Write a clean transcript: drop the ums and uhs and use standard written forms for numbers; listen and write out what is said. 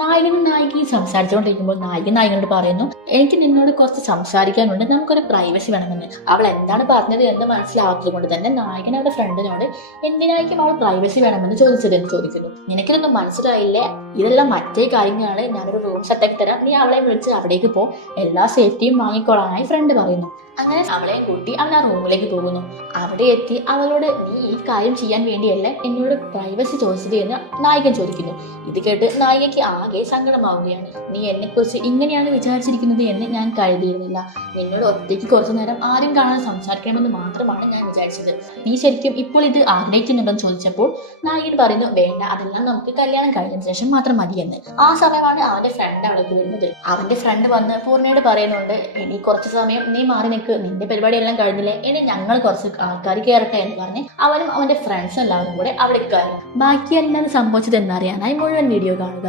നായകനും നായികയും സംസാരിച്ചുകൊണ്ടിരിക്കുമ്പോൾ നായകനോട് പറയുന്നു, എനിക്ക് നിന്നോട് കുറച്ച് സംസാരിക്കാനുണ്ട്, നമുക്കൊരു പ്രൈവസി വേണമെന്ന്. അവൾ എന്താണ് പറഞ്ഞത് എന്ന് മനസ്സിലാവാത്തത് കൊണ്ട് തന്നെ നായകൻ അവരുടെ ഫ്രണ്ടിനോട് എന്തിനായിരിക്കും അവൾ പ്രൈവസി വേണമെന്ന് ചോദിച്ചതെന്ന് ചോദിക്കുന്നു. നിനക്കിതൊന്നും മനസ്സിലായില്ലേ, ഇതെല്ലാം മറ്റേ കാര്യങ്ങളാണ്, ഞാനൊരു റൂം സെറ്റാക്കി തരാം, നീ അവളെ വിളിച്ച് അവിടേക്ക് പോ, എല്ലാ സേഫ്റ്റിയും വാങ്ങിക്കൊള്ളാനായി ഫ്രണ്ട് പറയുന്നു. അങ്ങനെ അവളെ കൂട്ടി അവൻ ആ റൂമിലേക്ക് പോകുന്നു. അവിടെ എത്തി അവളോട്, നീ ഈ കാര്യം ചെയ്യാൻ വേണ്ടിയല്ല എന്നോട് പ്രൈവസി ചോദിച്ചത് എന്ന് നായകൻ ചോദിക്കുന്നു. ഇത് കേട്ട് നായികയ്ക്ക് ആകെ സങ്കടമാവുകയാണ്. നീ എന്നെക്കുറിച്ച് ഇങ്ങനെയാണ് വിചാരിച്ചിരിക്കുന്നത് എന്ന് ഞാൻ കരുതിയിരുന്നില്ല. നിന്നോട് ഒറ്റയ്ക്ക് കുറച്ചു നേരം ആരും കാണാതെ സംസാരിക്കണമെന്ന് മാത്രമാണ് ഞാൻ വിചാരിച്ചത്. നീ ശരിക്കും ഇപ്പോൾ ഇത് ആഗ്രഹിക്കുന്നുണ്ടെന്ന് ചോദിച്ചപ്പോൾ നായകൻ പറയുന്നു, വേണ്ട, അതെല്ലാം നമുക്ക് കല്യാണം കഴിഞ്ഞതിന് ശേഷം മാത്രം മതിയെന്ന്. ആ സമയമാണ് അവന്റെ ഫ്രണ്ട് അവിടേക്ക് വരുന്നത്. അവന്റെ ഫ്രണ്ട് വന്ന് പൂർണ്ണയോട് പറയുന്നുണ്ട്, ഇനി കുറച്ച് സമയം നീ മാറി നിൽക്ക്, നിന്റെ പരിപാടിയെല്ലാം കഴിഞ്ഞില്ലേ, ഇനി ഞങ്ങൾ കുറച്ച് ആൾക്കാർ കയറട്ടെ എന്ന് പറഞ്ഞ് അവനും അവന്റെ ഫ്രണ്ട്സും എല്ലാവരും കൂടെ അവിടേക്ക് കയറി. ബാക്കി എന്താണ് സംഭവിച്ചത് എന്നറിയാനായി മുഴുവൻ വീഡിയോ കാണുക.